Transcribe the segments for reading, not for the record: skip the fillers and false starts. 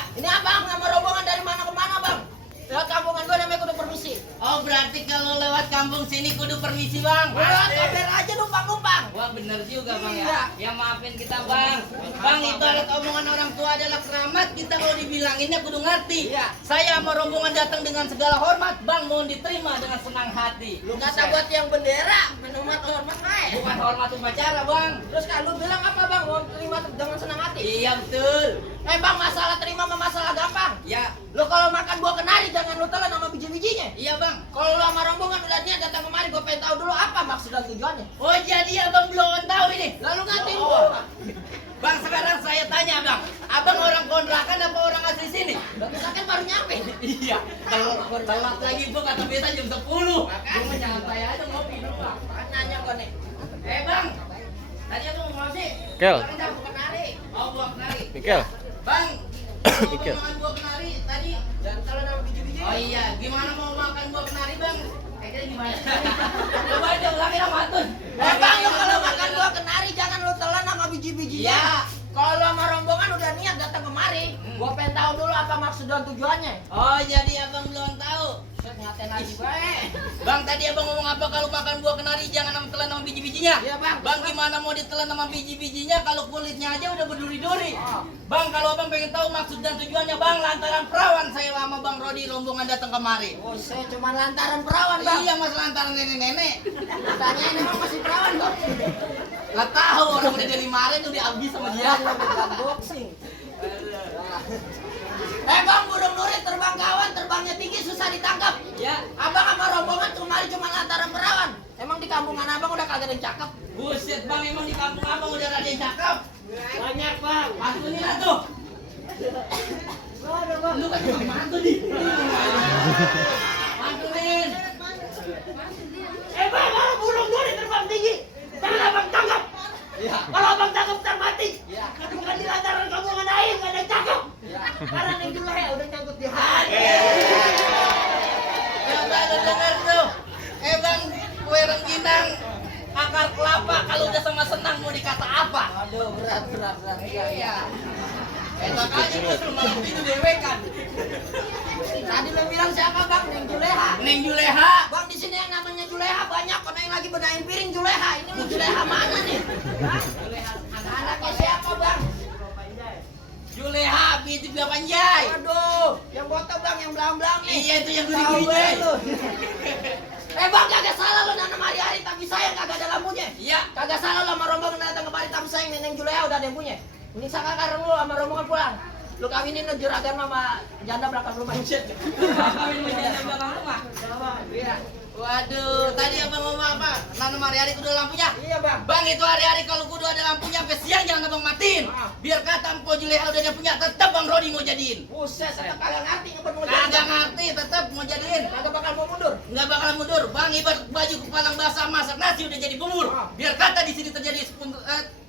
Ya. Ini abang sama rombongan dari mana ke mana bang? Lewat kampungan gue namanya kudu permisi. Oh berarti kalau lewat kampung sini kudu permisi bang. Udah kabar aja numpang-numpang. Wah bener juga bang ya. Iya. Ya maafin kita bang. Bang ibarat omongan orang tua adalah keramat. Kita kalau dibilanginnya kudu ngerti. Iya. Saya sama rombongan datang dengan segala hormat. Bang mohon diterima dengan senang hati. Lu kata buat yang bendera, menumat hormat aja. Bukan hormat upacara bang. Terus kan lu bilang apa bang? Mau terima dengan senang hati. Iya betul. Bang masalah terima sama masalah gampang. Ya. Lu kalau makan buah kenari jangan lu telan sama biji-bijinya. Iya bang. Kalau lu sama rombongan udah niat datang kemari, gue pengen tahu dulu apa maksud dan tujuannya. Oh jadi abang belum tahu ini. Lalu ngatain Oh. gua. Bang sekarang saya tanya bang. Abang orang kontrakan apa orang asli sini? Kita kan baru nyampe. Iya. Kalau telat lagi gua kata biasa jam 10. Makanya. Gua nyantai aja ngopi dulu bang. Kan nanya gua nih. Bang. Tadi aku mau sih. Kel. Kita bukan kenari. Oh buah kenari. Mikel. Bang. Mikel. Mau makan buah kenari tadi. Jangan telan sama biji-biji. Oh iya. Gimana mau makan buah kenari bang? Kayaknya gimana? Coba aja ulangin sama Atun. Bang, lu kalau makan buah kenari jangan lu telan sama biji-bijinya. Iya. Kalau lu sama rombongan udah niat datang kemari, gua pengen tahu dulu apa maksud dan tujuannya. Oh jadi abang belum tahu. Set ngatain lagi bae. Bang tadi abang ngomong apa kalau makan buah kenari jangan sama telan sama biji-bijinya? Iya, Bang. Bang gimana mau ditelan sama biji-bijinya kalau kulitnya aja udah berduri-duri? Oh. Bang kalau abang pengen tahu maksud dan tujuannya bang lantaran perawan saya sama bang Rodi rombongan datang kemari. Oh, saya cuma lantaran perawan, Bang. Iya mas lantaran nenek-nenek. Tanyain emang masih perawan, Bang. Lah tahu orang udah dari kemarin udah habis sama dia. Bukan boxing. Bang, burung nuri terbang kawan, terbangnya tinggi susah ditangkap. Ya. Abang sama rombongan kemari cuma lantaran perawan. Emang di kampungan abang udah kagak ada yang cakep? Buset bang emang di kampung abang udah ada yang cakep. Banyak, Bang. Mantunya lah tuh. Lu kan cuma mantu nih. Mantuin. Bang, kalau burung nuri terbang tinggi, jangan abang tangkap. Iya. Kalau abang tangkap ntar mati. Iya. Bukan di lantaran kampungan lain, gak ada yang cakep. Karena yang dulu udah nyangkut di hati. Coba lu denger tuh. Bang, kue rengginang akar kelapa kalau udah sama senang mau dikata apa? Aduh, berat. Iya. Enak aja bos lu malam itu dewekan. Tadi lo bilang siapa bang? Neng Juleha. Neng Juleha. Bang di sini yang namanya Juleha banyak. Kau yang lagi benahin piring Juleha. Ini lu Juleha mana nih? Hah? Anaknya siapa bang? Juleha binti Panjai. Waduh, yang botak bang, yang belang-belang nih. Iya itu yang Tahu gede-gede. lu. Bang, kagak salah lo nanam hari-hari tapi sayang kagak ada lampunya. Iya. Kagak salah lo sama rombongan datang kemari tapi sayang Neng Juleha udah ada yang punya. Ini sangka karena lu sama rombongan pulang. Lu kawinin lo juragan sama janda belakang rumah. Kawin menjadi belakang rumah. Iya. Waduh, tadi abang ngomong apa? Nanam hari-hari kudu ada lampunya. Iya bang. Bang itu hari-hari kalau kudu ada lampunya sampai siang jangan abang matiin. Ah. Biar kata Mpo Juleha udah dia punya tetap Bang Rodi mau jadiin. Buset, saya kagak ngerti ngebet mau Kagak ngerti tetap mau jadiin. Kagak bakal mau mundur. Nggak bakal mundur. Bang ibarat baju kepalang basah masak nasi udah jadi bubur. Ah. Biar kata di sini terjadi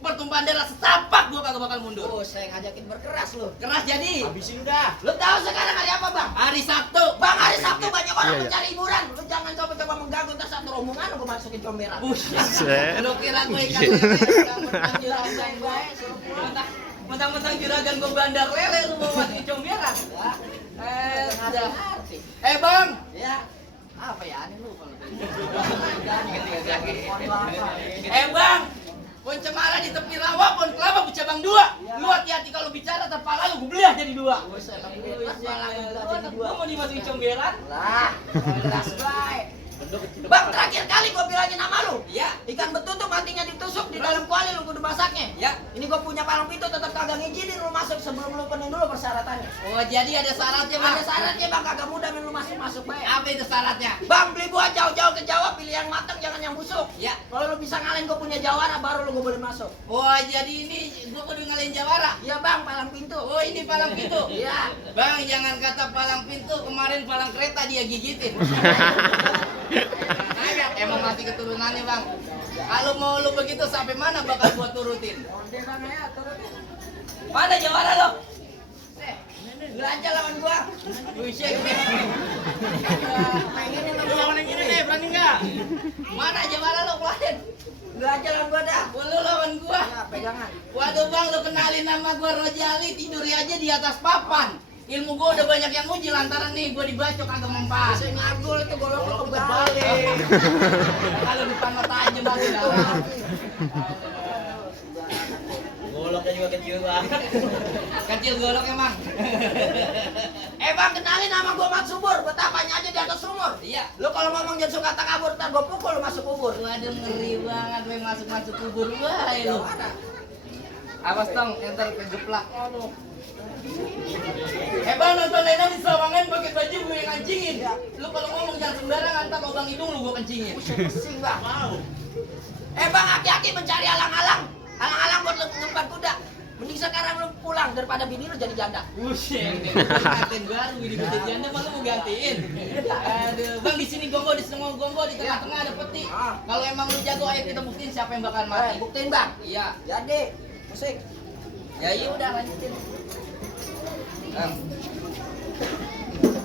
pertumpahan darah setapak gua kagak bakal mundur. Oh, saya ngajakin berkeras lu. Keras jadi. Habisin udah. Lu tahu sekarang hari apa, Bang? Hari Sabtu. Bang, hari Sabtu banyak orang Iya, iya. mencari hiburan. Lu jangan coba-coba mengganggu ntar satu rombongan lu masukin comberan. Buset. Lu kira gue ikan lele mentang-mentang juragan gue. Mentang-mentang juragan gue bandar lele lu mau masukin comberan. Ngerti. Bang. Ya. Apa ya aneh lu kalau Bang. Pohon cemara di tepi rawa, pohon kelapa bercabang dua. Lu hati-hati kalau bicara terpala lu gue belah jadi dua. Gue mau dimasukin comberan. Lah, jelas baik. Bang, terakhir kali gua bilangin sama lu. Ya. Ikan betutu matinya ditusuk di dalam kuali lu kudu masaknya. Ya. Ini gua punya palang pintu tetap kagak ngizinin lu masuk sebelum lu penuhin dulu persyaratannya. Oh jadi ada syaratnya bang. Ada syaratnya bang, kagak mudah main lu masuk baik. Apa itu syaratnya? Bang, beli buah jauh-jauh ke Jawa, pilih yang matang jangan yang busuk. Ya. Kalau lu bisa ngalahin gua punya jawara baru lu gua boleh masuk. Oh jadi ini gua kudu ngalahin jawara. Iya bang, palang pintu. Oh ini palang pintu. Iya. Bang jangan kata palang pintu, kemarin palang kereta dia gigitin. Emang masih keturunannya bang. Kalau mau lu begitu sampai mana bakal gua turutin? Mana jawara lo? Belajar lawan gua. Buset. Pengen emang Lu lawan yang ini nih, berani nggak? Mana Jawara lo keluarin? belajar lawan gua dah. Lu lawan gua. Ya, pegangan. Waduh bang, lu kenalin nama gua Rojali, tidurnya aja di atas papan. Ilmu gua udah banyak yang uji lantaran nih gua dibacok agak mempan. Saya ngagul itu golok kebalik. Kalau depan mata aja masih darah. Goloknya juga kecil banget. Kecil golok emang. Bang, kenalin nama gua Mat Subur. Betapanya aja di atas sumur. Iya. Lu kalau ngomong jangan suka kata kabur, ntar gua pukul lu masuk kubur. Waduh ngeri banget, main masuk kubur gua lu. Awas tong, enter kejeplak. Bang, nonton Lenong di Sawangan pakai baju gue yang ngancingin. Lu kalau ngomong jangan sembarangan, ntar lubang hidung lu gua kencingin. Pusing bang. Bang, aki-aki mencari alang-alang. Alang-alang buat lu ngempat kuda. Mending sekarang lu pulang daripada bini lu jadi janda. Buset, gantiin baru ini bisa janda malu mau gantiin. Aduh, bang di sini gongo di semua gongo di tengah-tengah ada peti. Kalau emang lu jago ayo kita buktiin siapa yang bakal mati. Buktiin bang. Iya. Jadi, musik. Ya iya udah lanjutin.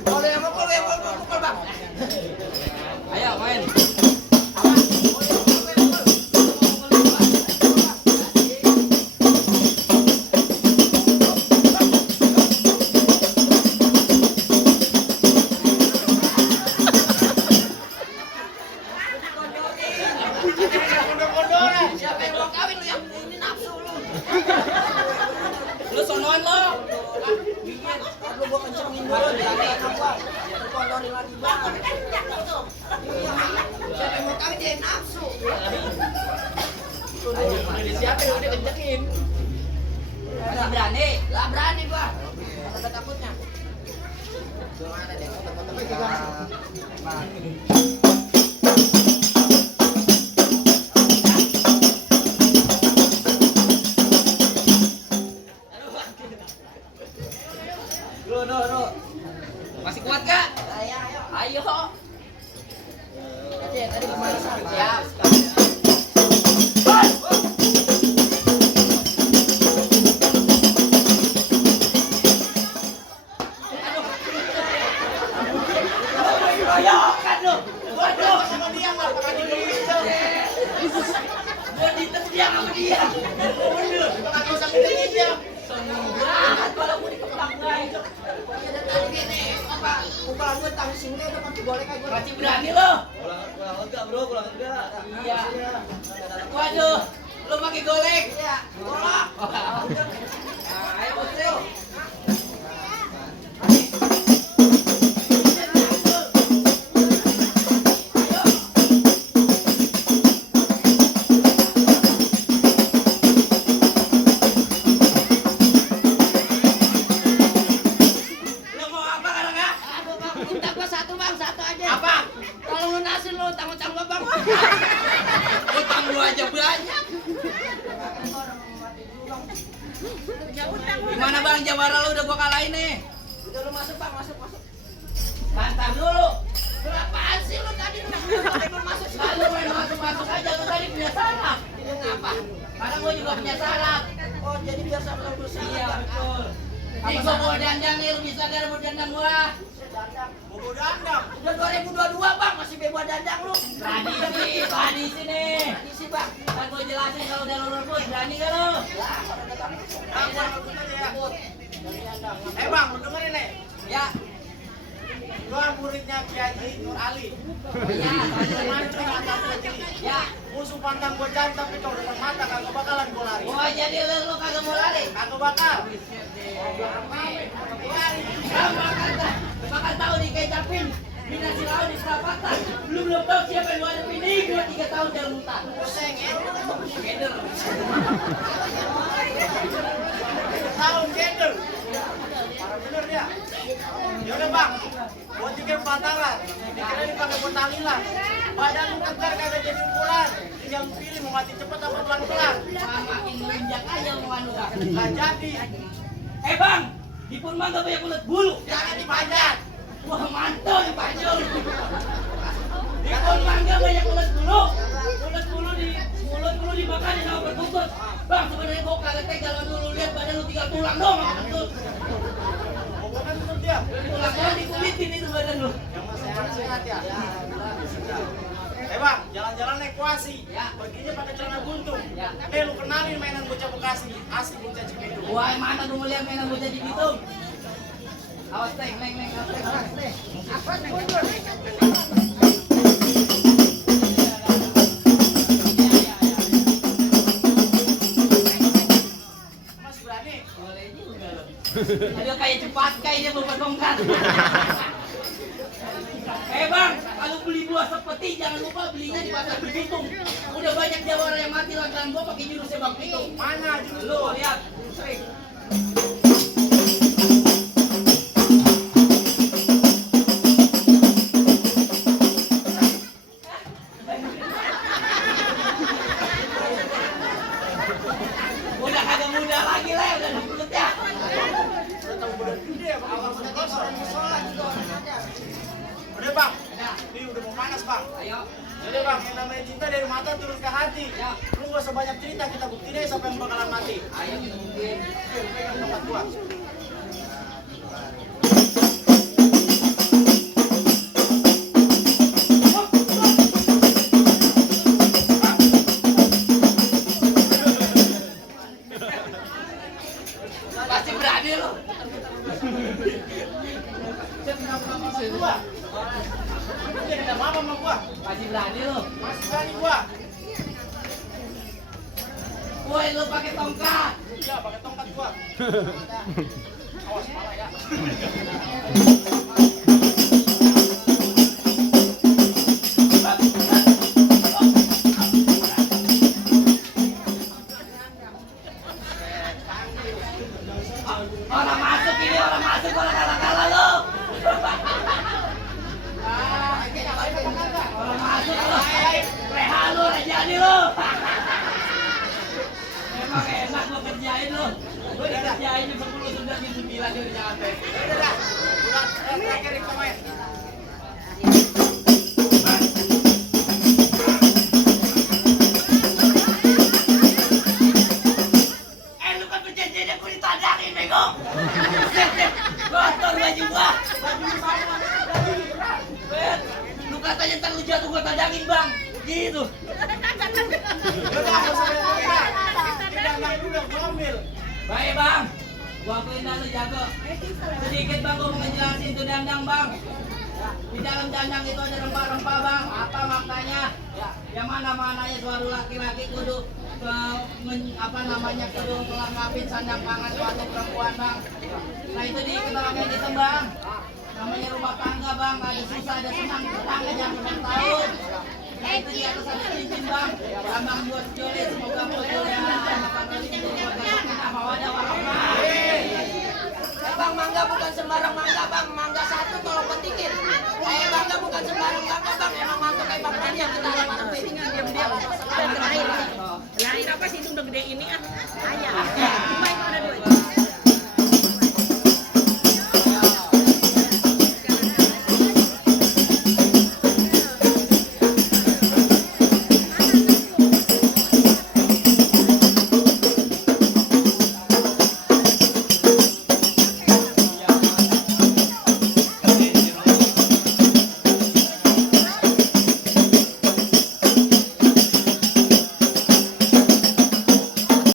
Kalau yang mukul bang. Ayo main. Siapa yang mau kawin lu yang ini nafsu lu. Lu sonoan lo. Lu gua kencengin dulu jangan anak gua. Terkondorin lagi bang. Siapa yang mau kawin dia yang nafsu. Siapa yang udah kencengin? Masih berani? Lah berani gua. Ada takutnya. Gimana deh? Masih kuat gak? Ayo. Ayo. Tadi kembali Siap. Royokan lu. Waduh, sama dia enggak pernah digelisah. Gua ditendang sama dia. Mundur, kagak usah ngideng-ngideng. Sombong banget kalau gua dikeplak guys. Tadi nih, apa? Pukulan gua tangis sini udah pakai golek aja gua. Masih berani lo? Pulang lega bro, pulang lega. Iya. Waduh, lu pakai golek. Iya, golok. Ayo, Bro. Lu mau apa sekarang ya? Aduh, bang, minta gua satu bang, satu aja. Apa? Tolong lunasin lu utang-utang gua bang. Utang lu aja banyak. Gimana bang, Jawara lu udah gua kalahin nih. Udah lu masuk bang, masuk. Bantar dulu. Berapaan sih lu tadi? Lu masuk Lalu main masuk aja, lu tadi punya saraf. Ini ngapa? Karena gua juga punya saraf. Oh, jadi biar sama bersama. Iya betul. Nih gua bawa dandang nih, lu bisa gak bawa dandang gua? Bobo dandang. Udah 2022 bang, masih bebo dandang lu. Tradisi nih. Tradisi bang. Kan gua jelasin kalau udah lu rebut, berani gak lu? Bang, lu dengerin nih. Ya. Gua muridnya Kiai Nur Ali. Ya, ya. Musuh pantang gua jantan tapi kalau depan mata kagak bakalan gua lari. Oh jadi lu kagak mau lari? Kagak bakal. Bakal tahu nih kayak Capin. Binasi lawan di perapatan. Lu belum tahu siapa yang lu hadapin nih. Gua 3 tahun dalam hutan. Geder. Tahun gender. Parah bener dia. Ya udah bang, gua pikir pantaran. Dikira dipakai buat tahlilan. Badan lu keker kagak jadi ukuran. Tinggal pilih mau mati cepet apa pelan-pelan. Makin ngelunjak aja omongan lu. Nggak jadi. Bang, di pun mangga banyak ulet bulu. Jangan dipanjat. Wah mantul panjul. Di pun mangga banyak ulet bulu. Ulet bulu dimakan sama perkutut. Bang sebenarnya gua kagak tega lawan lu lihat badan lu tinggal tulang doang sama kentut. Pokoknya kulitin itu badan lu. Yang masih sehat ya. Bang, jalan-jalan naik kuasi. Perginya pakai celana buntung. Lu kenalin mainan bocah Bekasi. Asli bocah Cibitung. Wah, mana lu ngeliat mainan bocah Cibitung? Awas teh, neng, awas teh. Mas berani? Boleh juga loh. Aduh kayak cepat kayak dia bawa tongkat. Bang, kalau beli buah sepeti jangan lupa belinya di pasar Bitung. Udah banyak jawara yang mati lantaran gua pakai jurusnya Bang Bitung. Mana jurus Lu lihat, sering. Udah kagak muda lagi lah, udah nempel ya. Udah tahu badan gede ya, Bang. Udah Bang, ini udah mau panas Bang. Ayo. Jadi Bang, yang namanya cinta dari mata turun ke hati. Ya. Lu gak usah banyak cerita, kita buktiin aja siapa yang bakalan mati. Ayo kita buktiin. Pegang tempat gua. Pasti berani lo. Gua. Dia minta maaf sama gua. Pasti berani lo. Masih berani gua. Woi lu pakai tongkat. Ya, pakai tongkat gua. Awas malah ya. Orang masuk ini, orang masuk orang kalah-kalah lo. Orang masuk lo. Reha lo, rejani lo. Emang enak gua kerjain lo. Gua dikerjain di 10 sudah di 9 di Jakarta. Udah dah. Udah terakhir yang pemain. Lu kan perjanjiannya gua ditadangin, bego. Kotor baju gua. Lu katanya ntar lu jatuh gua tadangin, Bang. Gitu. Udah, gak usah banyak. Didandang dulu, gua ambil. Baik, Bang. Gua akuin dah lu jago. Sedikit, Bang, gua mau ngejelasin tuh dandang, Bang. Di dalam dandang itu ada rempah-rempah, Bang. Apa maknanya? Yang mana-mananya suatu laki-laki kudu kudu melengkapi sandang pangan suatu perempuan, Bang. Nah itu diketahui gitu, Bang. Namanya rumah tangga, Bang. Ada susah, ada senang. Tetangga jangan pernah tahu. Nah itu di atas ada cincin, Bang. Lambang buat Jole, semoga mulia. Makan dari itu buat kita mawadah warahmah. Bang, mangga bukan sembarang mangga, Bang. Mangga satu tolong petikin. Mangga bukan sembarang mangga, Bang. Emang mangga kayak Bang Rani yang kita harapin. Diam-diam. Lahir apa sih itu udah gede ini ah? Ayah.